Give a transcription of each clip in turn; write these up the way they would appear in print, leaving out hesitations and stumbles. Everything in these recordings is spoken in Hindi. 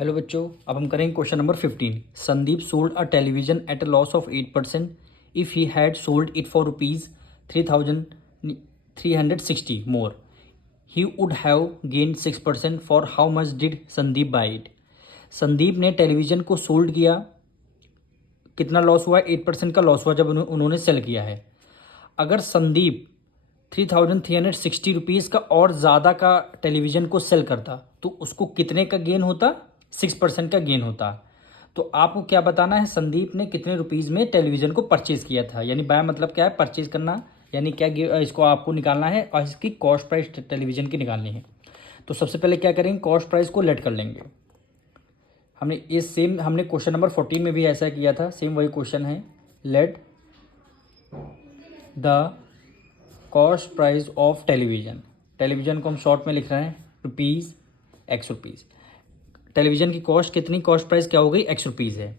हेलो बच्चों, अब हम करेंगे question number 15। Sandeep sold a television at a loss of 8%। If he had sold it for rupees 3,360 more, he would have gain 6%। For how much did Sandeep by it. Sandeep ने टेलीविजन को सोल्ड किया, कितना लॉस हुआ? 8% का लॉस हुआ जब उन्होंने सेल किया है। अगर संदीप 3,360 रुपीज़ का और ज़्यादा का टेलीविज़न को सेल करता तो उसको कितने का गेन होता? 6% का गेन होता। तो आपको क्या बताना है, संदीप ने कितने रुपीज़ में टेलीविज़न को परचेज़ किया था। यानी बाय मतलब क्या है? परचेज़ करना। यानी क्या इसको आपको निकालना है और इसकी कॉस्ट प्राइस टेलीविज़न की निकालनी है। तो सबसे पहले क्या करेंगे, कॉस्ट प्राइस को लेट कर लेंगे। हमने क्वेश्चन नंबर 14 में भी ऐसा किया था, सेम वही क्वेश्चन है। Let the cost price of television. Television को हम शॉर्ट में लिख रहे हैं रुपीज़ एक्स रुपीज़। टेलीविज़न की कॉस्ट कितनी, कॉस्ट प्राइस क्या हो गई? एक्स रुपीज़ है।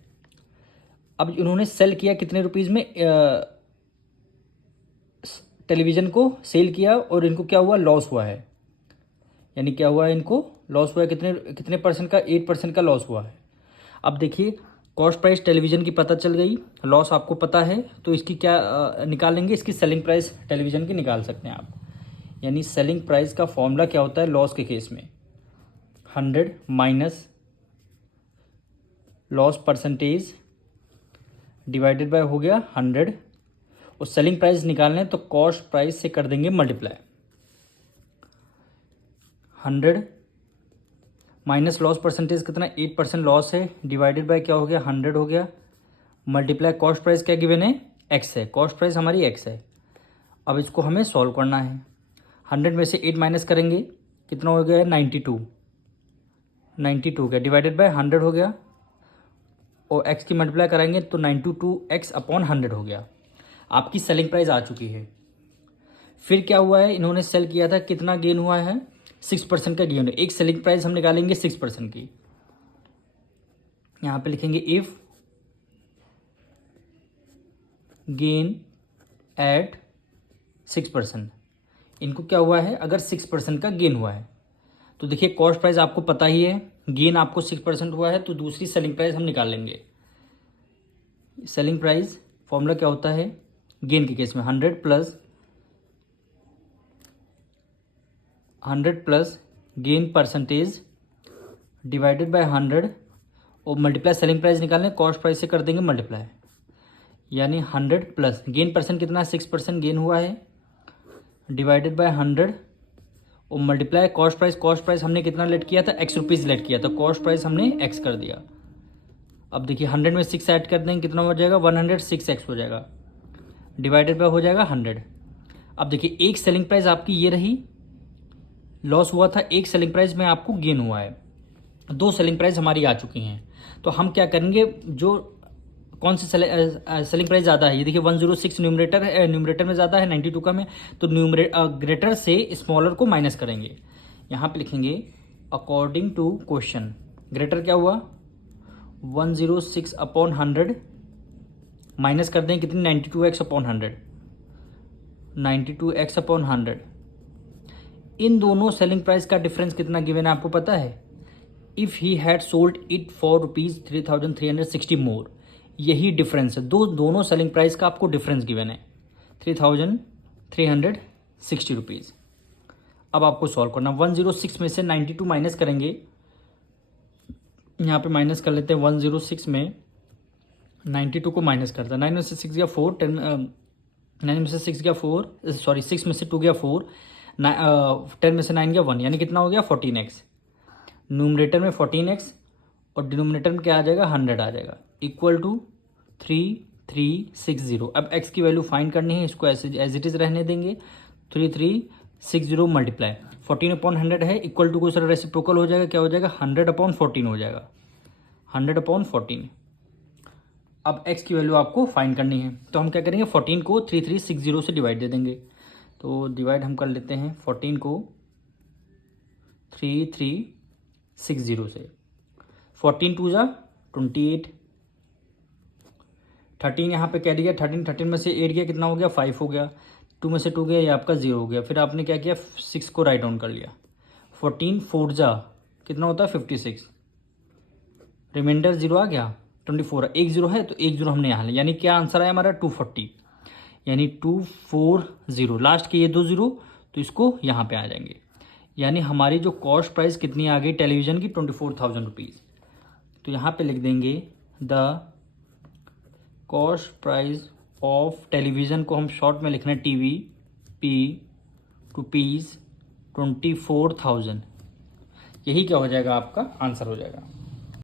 अब इन्होंने सेल किया कितने रुपीज़ में? टेलीविज़न को सेल किया और इनको क्या हुआ? लॉस हुआ है। यानी क्या हुआ है? इनको लॉस हुआ है। कितने कितने परसेंट का? 8% का लॉस हुआ है। अब देखिए, कॉस्ट प्राइस टेलीविज़न की पता चल गई, लॉस आपको पता है, तो इसकी क्या निकालेंगे? इसकी सेलिंग प्राइस टेलीविज़न की निकाल सकते हैं आप। यानी सेलिंग प्राइस का फॉर्मूला क्या होता है लॉस के केस में? 100 minus loss percentage divided by हो गया 100। और सेलिंग प्राइस निकालने तो कॉस्ट प्राइस से कर देंगे मल्टीप्लाई। 100 माइनस लॉस परसेंटेज कितना? 8% लॉस है, डिवाइडेड बाय क्या हो गया? 100 हो गया, मल्टीप्लाई कॉस्ट प्राइस क्या गिवन है? एक्स है। कॉस्ट प्राइस हमारी एक्स है। अब इसको हमें सॉल्व करना है। 100 में से 8 माइनस करेंगे, कितना हो गया? 92 हो गया, डिवाइडेड बाय 100 हो गया, और एक्स की मल्टीप्लाई कराएंगे तो 92x अपॉन 100 हो गया। आपकी सेलिंग प्राइस आ चुकी है। फिर क्या हुआ है? इन्होंने सेल किया था, कितना गेन हुआ है? 6% का गेन है। एक सेलिंग प्राइस हम निकालेंगे 6% की। यहाँ पे लिखेंगे इफ गेन एट 6%। इनको क्या हुआ है? अगर 6% का गेन हुआ है तो देखिए, कॉस्ट प्राइस आपको पता ही है, गेन आपको 6% हुआ है, तो दूसरी सेलिंग प्राइस हम निकाल लेंगे। सेलिंग प्राइस फॉर्मूला क्या होता है गेन के केस में? 100 plus gain percentage divided by 100, और मल्टीप्लाई सेलिंग प्राइस निकालने, कॉस्ट प्राइस से कर देंगे मल्टीप्लाई। यानी 100 प्लस गेन परसेंट कितना? 6% गेन हुआ है, डिवाइडेड बाय 100, और मल्टीप्लाई कॉस्ट प्राइस हमने कितना लेट किया था? एक्स रुपीज़ लेट किया था, कॉस्ट प्राइस हमने एक्स कर दिया। अब देखिए 100 में 6 ऐड कर देंगे, कितना हो जाएगा? 106x हो जाएगा, डिवाइडेड बाय हो जाएगा 100। अब देखिए, एक सेलिंग प्राइस आपकी ये रही, लॉस हुआ था, एक सेलिंग प्राइस में आपको गेन हुआ है, दो सेलिंग प्राइस हमारी आ चुकी हैं। तो हम क्या करेंगे, जो कौन सी सेलिंग प्राइस ज़्यादा है? ये देखिए 106 न्यूमरेटर है, न्यूमरेटर में ज़्यादा है, 92 का में, तो ग्रेटर से स्मॉलर को माइनस करेंगे। यहाँ पे लिखेंगे अकॉर्डिंग टू क्वेश्चन। ग्रेटर क्या हुआ? 106 अपॉन 100, माइनस कर दें कितनी? 92x upon 100, 92x upon 100। इन दोनों सेलिंग प्राइस का डिफरेंस कितना गिवन है आपको पता है? If he had sold it for rupees 3,360 मोर। यही डिफरेंस है, दोनों सेलिंग प्राइस का आपको डिफरेंस गिवन है 3,360 रुपीज़। अब आपको सॉल्व करना, 106 में से 92 माइनस करेंगे। यहाँ पे माइनस कर लेते हैं, 106 में 92 को माइनस करता है। 9 में से 6 गया 4, 9 में से 6 गया 4, सॉरी 6 में से 2 गया 4, 10 में से 9 गया 1, यानी कितना हो गया? 14x। न्यूमरेटर में 14x और डिनोमिनेटर में क्या आ जाएगा? 100 आ जाएगा, इक्वल टू 3360। अब x की वैल्यू फाइंड करनी है, इसको एज इट इज़ रहने देंगे। 3360 मल्टीप्लाई 14 अपॉन 100 है, इक्वल टू को सर रेसिप्रोकल हो जाएगा, क्या हो जाएगा? 100 अपॉन 14 हो जाएगा, 100 अपॉन 14। अब x की वैल्यू आपको फाइंड करनी है, तो हम क्या करेंगे? 14 को 3360 से डिवाइड दे देंगे। तो डिवाइड हम कर लेते हैं 14 को 3360 से। 14 2 जा 28, 13 यहाँ पे कैरी गया, 13 में से 8 गया, कितना हो गया? 5 हो गया, 2 में से 2 गया, ये आपका 0 हो गया। फिर आपने क्या किया? 6 को राइट डाउन कर लिया। 14 4 जा कितना होता है? 56, रिमाइंडर 0 आ गया, 24 एक 0 है तो एक 0 हमने यहाँ लिया, यानी क्या आंसर आया हमारा 240, यानी 240, लास्ट के ये 2 0 तो इसको यहाँ पे आ जाएंगे, यानी हमारी जो कॉस्ट प्राइस कितनी आ गई टेलीविज़न की 24,000 रुपीज़। तो यहाँ पे लिख देंगे the cost price of television को हम शॉर्ट में लिखना है टीवी पी रुपीज़ 24,000, यही क्या हो जाएगा आपका आंसर हो जाएगा।